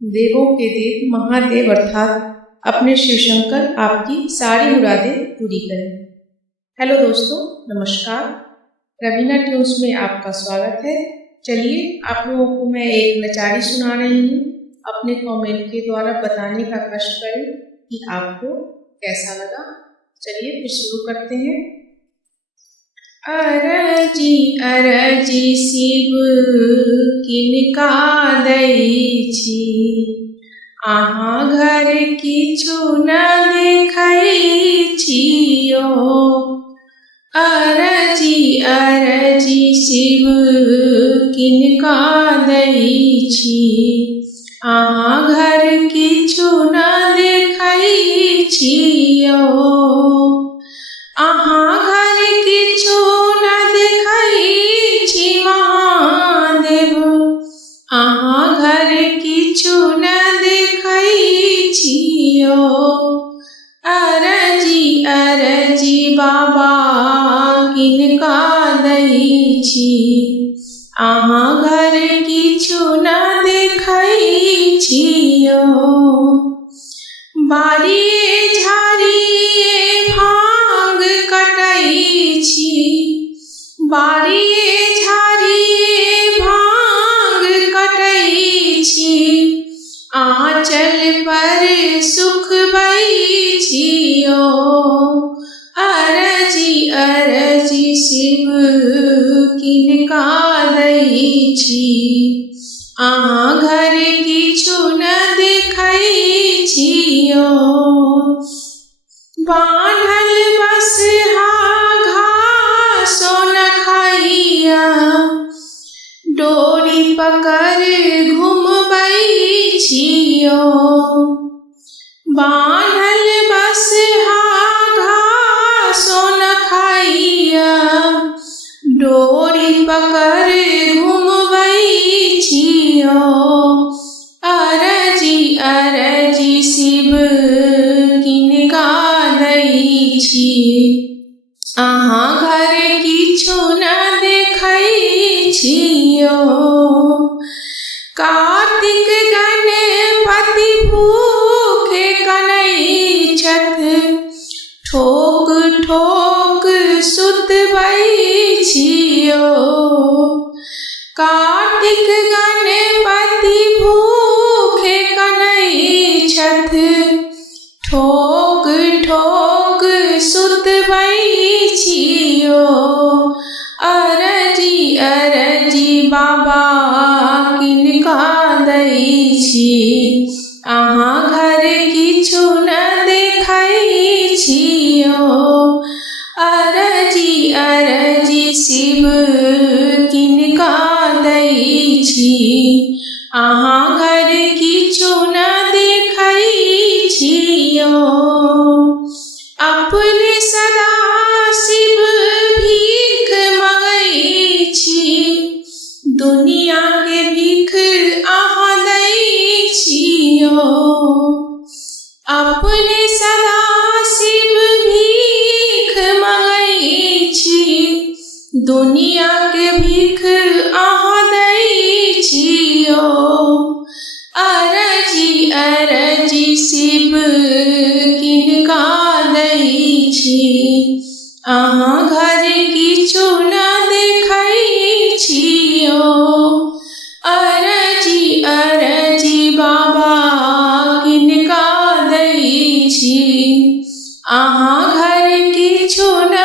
देवों के देव महादेव अर्थात अपने शिव शंकर आपकी सारी मुरादें पूरी करें। हेलो दोस्तों, नमस्कार। रवीना ट्यून्स में आपका स्वागत है। चलिए आप लोगों को मैं एक नचारी सुना रही हूँ। अपने कमेंट के द्वारा बताने का कष्ट करें कि आपको कैसा लगा। चलिए फिर शुरू करते हैं। अरजी शिव किनका दै छी, अहाँ घर किछु न देखै छियो। अरजी शिव किनका दै छी, अहाँ घर किछु न देखै छियो। अहाँ घर किछु न देखै छी महादेव, अहाँ घर किछु न देखै छियो। अरजी बाबा किनका दै छी, अहाँ घर किछु न देखै छियो। बारिये झाड़िये भांग कटै छी, बारिये झाड़िये भांग कटै छी, आँचल पर सुखबै छियो। अरजी शिव किनका दै छी, अहाँ घर किछु न देखै छियो। बान्हल बसहा घासो न खाइया, डोरी पकड़ घुमबै छियो। बान्हल बसहा घासो न खाइया, डोरी पकड़ घुमबै छियो। अरजी शिव किनका दै छी, अहाँ घर किछु न देखै छियो। कार्तिक गणपति भूखे कनै छथ, ठोक ठोक सुतबै छियो। कार्तिक गणपति भूखे कनै छथ, ठोक ठोक सुतबै छियो। अरजी बाबा किनका दै छी, अहाँ घर किछु न देखै छियो। अरजी शिव किनका दै छी, अहाँ घर किछु न देखै छियो। अपने सदा शिव भीख मगै छी, दुनिया के भीख अहाँ दै छियो। अपने सदा शिव भीख मगै छी, दुनिया के भीख अहाँ दै छियो। अरजी शिव किनका दै छी, अहाँ घर किछु न देखै छियो। अरजी बाबा किनका दै छी, अहाँ घर किछु न